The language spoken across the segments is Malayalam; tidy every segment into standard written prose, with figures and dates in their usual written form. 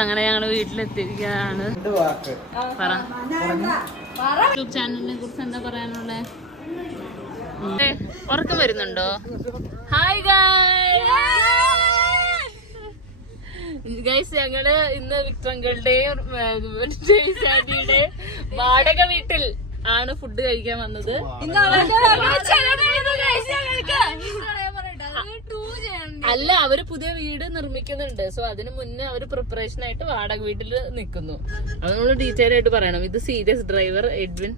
അങ്ങനെ ഞങ്ങള് വീട്ടിലെത്തിയിരിക്കുകയാണ്. യൂട്യൂബ് ചാനലിനെ കുറിച്ച് എന്താ പറയാനുള്ളത്? ഉറക്കം വരുന്നുണ്ടോ? ഹായ് ഗൈസ്, ഞങ്ങള് ഇന്ന് വിക്രങ്ങളുടെയും വാടക വീട്ടിൽ ആണ് ഫുഡ് കഴിക്കാൻ വന്നത്. അല്ല, അവര് പുതിയ വീട് നിർമ്മിക്കുന്നുണ്ട്. സോ അതിന് മുന്നേ അവര് പ്രിപ്പറേഷൻ ആയിട്ട് വാടക വീട്ടിൽ നിൽക്കുന്നു. അത് നമ്മള് ഡീറ്റെയിൽ ആയിട്ട് പറയണം. ഇത് സീരിയസ് ഡ്രൈവർ എഡ്വിൻ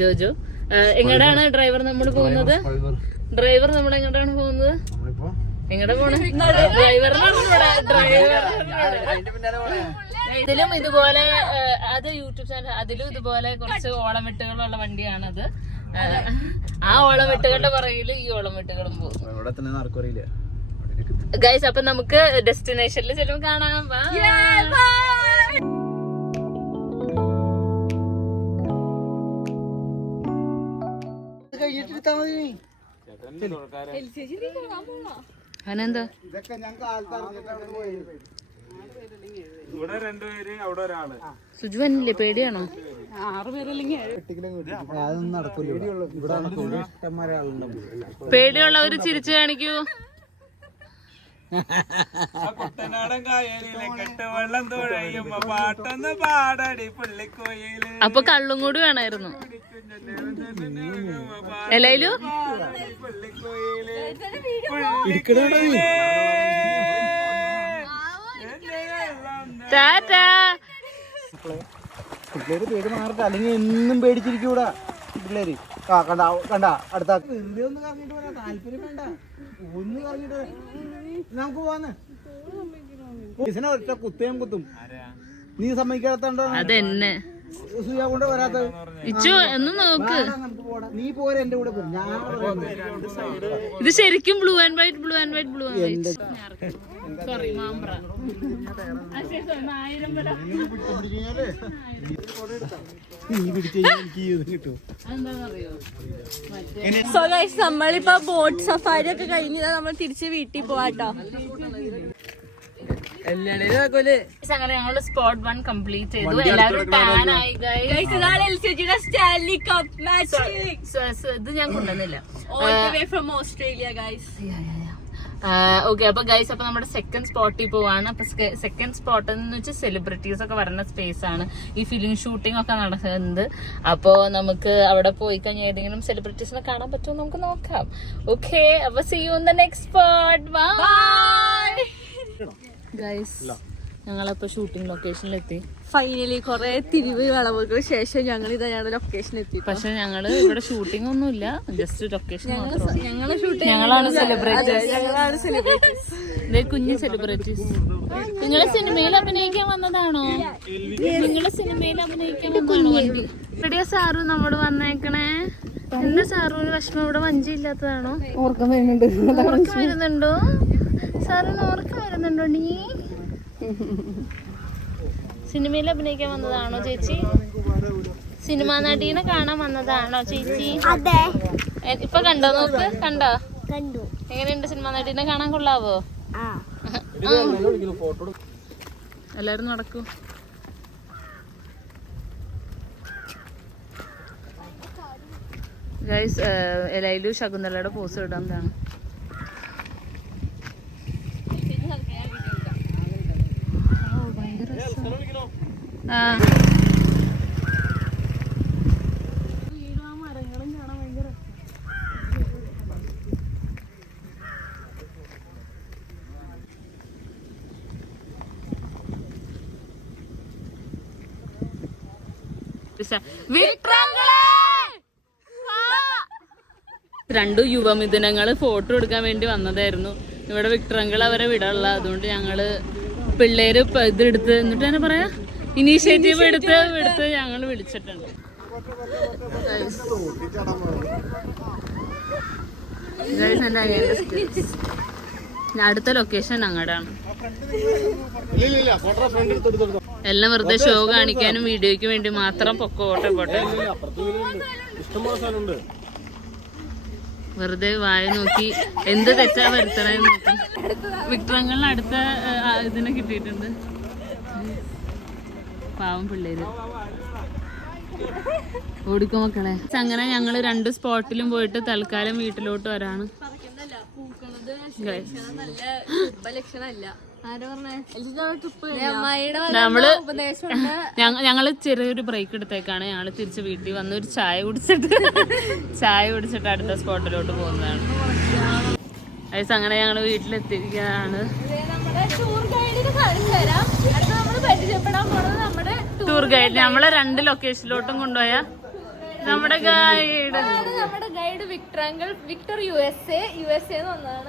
ജോജോ. എങ്ങടാണ് ഡ്രൈവർ നമ്മൾ പോകുന്നത്? ഡ്രൈവർ നമ്മൾ എങ്ങോട്ടാണ് പോകുന്നത്? എങ്ങടെ പോണ? ഇതിലും ഇതുപോലെ അത് യൂട്യൂബ് ചാനൽ, അതിലും ഇതുപോലെ കുറച്ച് ഓളമെട്ടുകളുള്ള വണ്ടിയാണത്. ആ ഓളമെട്ടുകളുടെ പുറകില് ഈ ഓളമെട്ടുകളും പോകും. ഗൈസ്, അപ്പൊ നമുക്ക് ഡെസ്റ്റിനേഷനിൽ ചെല്ലുമ്പോൾ കാണാം. അനെന്താ സുജുവല്ലേ? പേടിയാണോ? പേടിയുള്ളവര് ചിരിച്ചു കാണിക്കൂ. അപ്പൊ കള്ളും കൂടി വേണമായിരുന്നു. എല്ലായിലും പിള്ളേര് പേടി മാറട്ടെ, അല്ലെങ്കിൽ എന്നും പേടിച്ചിരിക്കൂടാ പിള്ളേര്. കണ്ട കണ്ട അടുത്ത വെറുതെ ഒന്ന് കറങ്ങിട്ട് വരാം. താല്പര്യം വേണ്ട, ഒന്ന് കറങ്ങിട്ട് നമുക്ക് പോവാന്ന്. ഒറ്റ കുത്തയും കുത്തും. നീ സമ്മതിക്കാത്തോ? അതെന്നെ സുയാ കൊണ്ട് വരാത്തത്. നോക്ക്, നീ പോരെ എന്റെ കൂടെ. ഇത് ശരിക്കും blue and white, blue and white, blue and white. Sorry, Mambra. നമ്മളിപ്പോ ബോട്ട് സഫാരി ഒക്കെ കഴിഞ്ഞാൽ നമ്മൾ തിരിച്ച് വീട്ടിൽ പോവാട്ടോ. അങ്ങനെ ഞങ്ങള് സ്പോട്ട് 1 കംപ്ലീറ്റ് ചെയ്തു. എല്ലാവരും ടാൻ ആയി. സ്റ്റാൻലി കപ്പ് മാച്ച് ഇത് ഞാൻ കൊണ്ടുവന്നില്ല. Australia guys. ഓക്കെ, അപ്പൊ ഗൈസ്, അപ്പൊ നമ്മുടെ സെക്കൻഡ് സ്പോട്ടിൽ പോവാണ്. അപ്പൊ സെക്കൻഡ് സ്പോട്ട് എന്ന് വെച്ചാൽ സെലിബ്രിറ്റീസ് ഒക്കെ വരുന്ന സ്പേസ് ആണ്. ഈ ഫിലിം ഷൂട്ടിംഗ് ഒക്കെ നടക്കുന്നത്. അപ്പൊ നമുക്ക് അവിടെ പോയി കഴിഞ്ഞാൽ ഏതെങ്കിലും സെലിബ്രിറ്റീസിനെ കാണാൻ പറ്റുമോ നമുക്ക് നോക്കാം. ഓക്കെ, അപ്പൊ see you in the next spot. Bye guys. ഞങ്ങളപ്പോ ഷൂട്ടിംഗ് ലൊക്കേഷനിലെത്തി. ഫൈനലി കുറെ തിരിവ് വളവുകൾക്ക് ശേഷം ഞങ്ങൾ ഞങ്ങളുടെ ലൊക്കേഷനിൽ എത്തി. പക്ഷെ ഞങ്ങള് ഇവിടെ ഷൂട്ടിംഗ് ഒന്നുമില്ല, ജസ്റ്റ് ലൊക്കേഷൻ ഞങ്ങളാണ് സെലിബ്രിറ്റീസ്. കുഞ്ഞു സെലിബ്രിറ്റീസ്. നിങ്ങളെ സിനിമയിൽ അഭിനയിക്കാൻ വന്നതാണോ? നിങ്ങളെ സിനിമയിൽ അഭിനയിക്കാൻ വന്നതാണോ? എവിടെയാ സാറു നമ്മൾ വന്നേക്കണേ? എന്താ സാറൂന് വിഷമം? ഇവിടെ വഞ്ചി ഇല്ലാത്തതാണോ? ഓർക്കം വരുന്നുണ്ടോ? സാറിന് ഓർക്കം വരുന്നുണ്ടോ? നീ സിനിമയിൽ അഭിനയിക്കാൻ വന്നതാണോ ചേച്ചി? സിനിമാ നടീനെ കാണാൻ വന്നതാണോ ചേച്ചി? അതെ. ഇപ്പൊ കണ്ടോ? നോക്ക്, കണ്ടോ? എങ്ങനെയുണ്ട്? സിനിമാ നടീനെ കാണാൻ കൊള്ളാവോ? എല്ലാരും നടക്കൂ. ഗൈസ്, ലൈലു ശകുന്തളയുടെ പോസ് ഇടാന്താണ്. രണ്ടു യുവമിഥുനങ്ങള് ഫോട്ടോ എടുക്കാൻ വേണ്ടി വന്നതായിരുന്നു. ഇവിടെ വിക്രങ്ങൾ അവരെ വിടല്ല. അതുകൊണ്ട് ഞങ്ങള് പിള്ളേര് ഇതെടുത്ത്, എന്നിട്ട് തന്നെ പറയാ, ഇനീഷ്യേറ്റീവ് എടുത്ത് ഞങ്ങൾ വിളിച്ചിട്ടുണ്ട്. അടുത്ത ലൊക്കേഷൻ ഞങ്ങളുടെയാണ്. എല്ലാം വെറുതെ ഷോ കാണിക്കാനും വീഡിയോയ്ക്ക് വേണ്ടി മാത്രം. പൊക്കോട്ടെ പോട്ടെ. വെറുതെ വായ നോക്കി എന്ത് തെറ്റാ വരുത്തണേന്ന് നോക്കി. വിക്രങ്ങളിൽ അടുത്ത ഇതിനെ കിട്ടിയിട്ടുണ്ട്. പാവം പിള്ളേര് ഓടിക്കോ മക്കളെ. അങ്ങനെ ഞങ്ങള് 2 സ്പോട്ടിലും പോയിട്ട് തൽക്കാലം വീട്ടിലോട്ട് വരാണ്. ഞങ്ങള് ചെറിയൊരു ബ്രേക്ക് എടുത്തേക്കാണ്. ഞങ്ങള് തിരിച്ച് വീട്ടിൽ വന്ന് ഒരു ചായ കുടിച്ചിട്ട് അടുത്ത സ്പോട്ടിലോട്ട് പോകുന്നതാണ്. അങ്ങനെ ഞങ്ങള് വീട്ടിലെത്തിയിരിക്കുകയാണ്. ടൂർ ഗൈഡ് നമ്മളെ 2 ലൊക്കേഷനിലോട്ടും കൊണ്ടുപോയ നമ്മുടെ ഗൈഡ് വിക്ടർ USA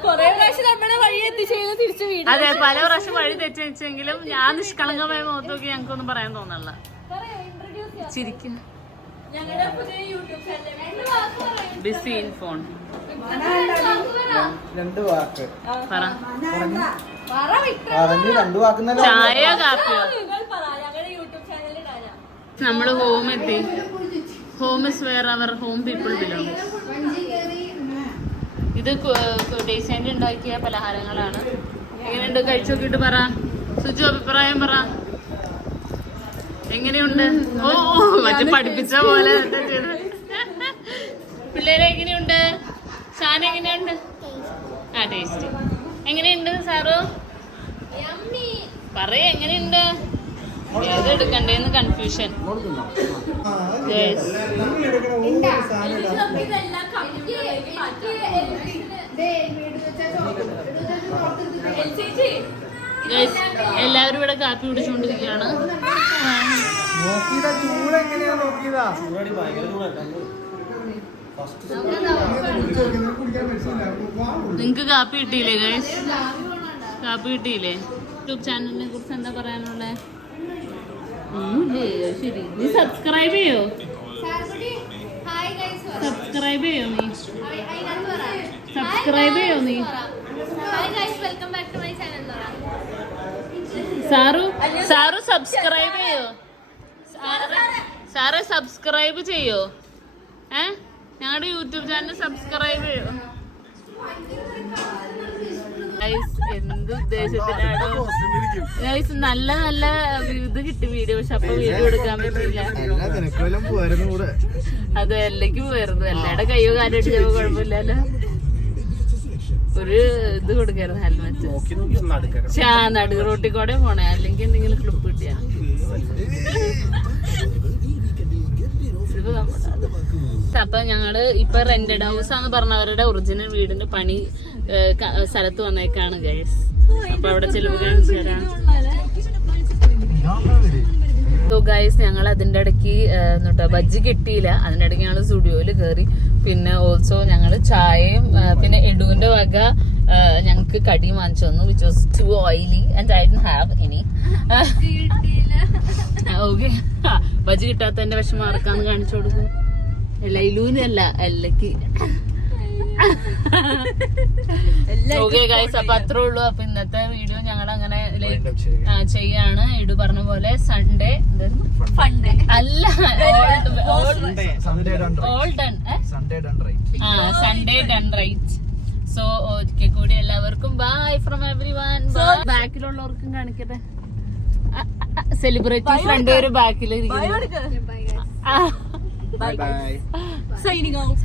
കൊറേ പ്രാവശ്യം നമ്മളെ വഴി എത്തിച്ചു തിരിച്ചു വീട്. അതെ, പല പ്രാവശ്യം വഴി തെറ്റെങ്കിലും ഞാൻ നിഷ്കളങ്കമായ മുഖത്ത് നോക്കി ഞങ്ങൾക്കൊന്നും പറയാൻ തോന്നല്ല. ചിരിക്കും. BC in phone. 2 വാക്ക് പറ. പറഞ്ഞു 2 വാക്കുന്നല്ല. ചായ കാപ്പിയോ? നമ്മള് ഹോം എത്തി. Home is where our home people belong. ഇത് ടേസ്റ്റ് ഉണ്ടാക്കിയ പലഹാരങ്ങളാണ്. എങ്ങനെയുണ്ട്? കഴിച്ചു നോക്കിയിട്ട് പറ. സുജു അഭിപ്രായം പറ. എങ്ങനെയുണ്ട്? ഓ മറ്റേ പഠിപ്പിച്ച പോലെ പിള്ളേരെ എങ്ങനെയുണ്ട്? ഷാൻ എങ്ങനെയുണ്ട്? ആ ടേസ്റ്റ് എങ്ങനെയുണ്ട് സാറു? പറയ എങ്ങനെയുണ്ട്? ഏതെടുക്കണ്ടേന്ന് കൺഫ്യൂഷൻ. എല്ലാവരും ഇവിടെ കാപ്പി കുടിച്ചുകൊണ്ടിരിക്കുകയാണ്. നിങ്ങക്ക് കാപ്പി കിട്ടിയില്ലേ ഗൈസ്? കാപ്പി കിട്ടിയില്ലേ? യൂട്യൂബ് ചാനലിനെ കുറിച്ച് എന്താ പറയാനുള്ളത്? ശരി, നീ സബ്സ്ക്രൈബ് ചെയ്യോ? സബ്സ്ക്രൈബ് ചെയ്യോ നീ? സബ്സ്ക്രൈബ് ചെയ്യോ നീ? സാറു സബ്സ്ക്രൈബ് ചെയ്യോ? സാറ് സബ്സ്ക്രൈബ് ചെയ്യോ? ഞങ്ങളുടെ യൂട്യൂബ് ചാനൽ സബ്സ്ക്രൈബ് ചെയ്യോ? എന്ത് ഉദ്ദേശത്തിനാണോ ഗൈസ്? നല്ല നല്ല ഇത് കിട്ടി വീഡിയോ, പക്ഷെ അപ്പൊ വീഡിയോ എടുക്കാൻ പറ്റില്ല. അത് എല്ലേക്ക് പോയിരുന്നു. എല്ലാടെ കയ്യോ കാലം ഇടിച്ചപ്പോ കുഴപ്പമില്ലല്ലോ. ഒരു ഇത് കൊടുക്കായിരുന്നു ഹെൽമെറ്റ്. പക്ഷെ ആ നടുക റോട്ടിൽ കൂടെ പോണേ, അല്ലെങ്കിൽ എന്തെങ്കിലും ക്ലിപ്പ് കിട്ടിയാ. അപ്പൊ ഞങ്ങള് ഇപ്പൊ റെന്റഡ് ഹൗസ് ആന്ന് പറഞ്ഞവരുടെ ഒറിജിനൽ വീടിന്റെ പണി സ്ഥലത്ത് വന്നേക്കാണ് ഗൈസ്. അപ്പൊ അവിടെ ചെലവ് കാണിച്ചു തരാം. സോ ഗൈസ്, ഞങ്ങൾ അതിന്റെ ഇടയ്ക്ക് ബജ്ജി കിട്ടിയില്ല. അതിന്റെ ഇടയ്ക്ക് ഞങ്ങൾ സ്റ്റുഡിയോയില് കയറി. പിന്നെ ഓൾസോ ഞങ്ങള് ചായയും പിന്നെ എഡുവിന്റെ വക ഞങ്ങക്ക് കടിയും വാങ്ങിച്ചു തന്നു. Which was too oily and I didn't have any. Okay, bajji കിട്ടാത്തതിന്റെ വിഷമം ആർക്കാന്ന് കാണിച്ചു കൊടുക്കും. ലൈലൂനല്ല, എല്ലക്ക്. ഓക്കെ ഗൈസ്, അപ്പൊ അത്രേ ഉള്ളൂ. അപ്പൊ ഇന്നത്തെ വീഡിയോ ഞങ്ങൾ അങ്ങനെ ചെയ്യാണ്. ഇടു പറഞ്ഞ പോലെ സൺഡേ അല്ല, സൺഡേ ഡൺ റൈറ്റ്. സോ ഒരിക്കൽ കൂടി എല്ലാവർക്കും ബൈ ഫ്രം എവരി വൺ. ബാക്കിലുള്ളവർക്കും കാണിക്കട്ടെ. സെലിബ്രിറ്റീസ് 2 പേര് ബാക്കിൽ. Signing off.